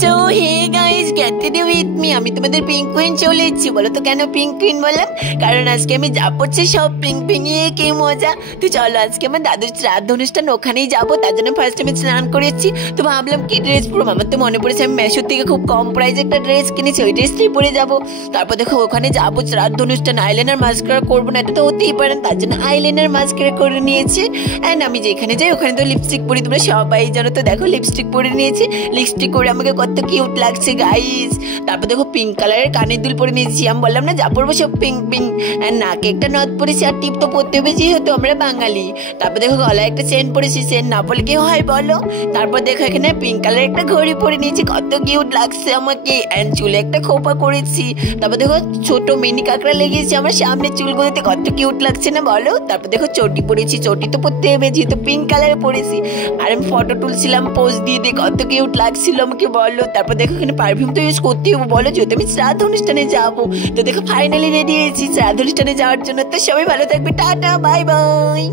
So hey guys, get with me. আমি তোমাদের pink queen চলে এসেছি। বলো তো কেন পিঙ্ক কুইন বললাম? কারণ আজকে আমি যা পড়ছি সব পিঙ্ক পিঙ্কিয়ে কি মজা। তো চলো আজকে আমার দাদুর শ্রাদ্ধ অনুষ্ঠান, ওখানেই যাবো। তার জন্য ফার্স্ট আমি স্নান করেছি। তো ভাবলাম কি ড্রেস পরবো। আমার তো মনে পড়েছে আমি মেশোর থেকে খুব কম প্রাইসে একটা ড্রেস কিনেছি, ওই ড্রেসটাই পরে যাবো। তারপর দেখো ওখানে যাবো শ্রাদ্ধ অনুষ্ঠান, আইলাইনার মাস্কারা করবো না, এটা তো হতেই পারে না। তার জন্য আইলাইনার মাস্কারা করে নিয়েছি। অ্যান্ড আমি যেখানে যাই ওখানে তো লিপস্টিক পরি, তোমরা সবাই জানো। তো দেখো লিপস্টিক পরে নিয়েছি, লিপস্টিক করে আমাকে কত কিউট লাগছে গাইস। তারপর দেখো পিঙ্ক কালারের কানের দুল পরে নিয়েছি। আমি বললাম না যা পরবো সব পিঙ্ক পিঙ্ক। অ্যান্ড নাকে একটা নথ পরেছি, আর টিপ তো পরতে হবে যেহেতু আমরা বাঙালি। তারপর দেখো গলায় একটা চেন পরেছি, চেন না পরলে কি হয় বলো। তারপর দেখো এখানে পিঙ্ক কালারের একটা ঘড়ি পরে নিয়েছি, কত কিউট লাগছে আমাকে। অ্যান্ড চুলে একটা খোপা করেছি। তারপর দেখো ছোট মিনি কাঁকড়া লেগেছে আমার সামনে চুলগুলোতে, কত কিউট লাগছে না বলো। তারপর দেখো চটি পরেছি, চটি তো পরতে হবে যেহেতু পিঙ্ক কালারে পরেছি। আর আমি ফটো তুলছিলাম পোজ দিয়ে দিয়ে, কত কিউট লাগছিল আমাকে বলো। তারপর দেখো এখানে পারফিউম তো ইউজ করতেই হবে বলো, যেহেতু আমি শ্রাদ্ধ অনুষ্ঠানে যাবো। তো দেখো ফাইনালি রেডি হয়েছি শ্রাদ্ধ অনুষ্ঠানে যাওয়ার জন্য। তো সবাই ভালো থাকবে, টাটা বাই বাই।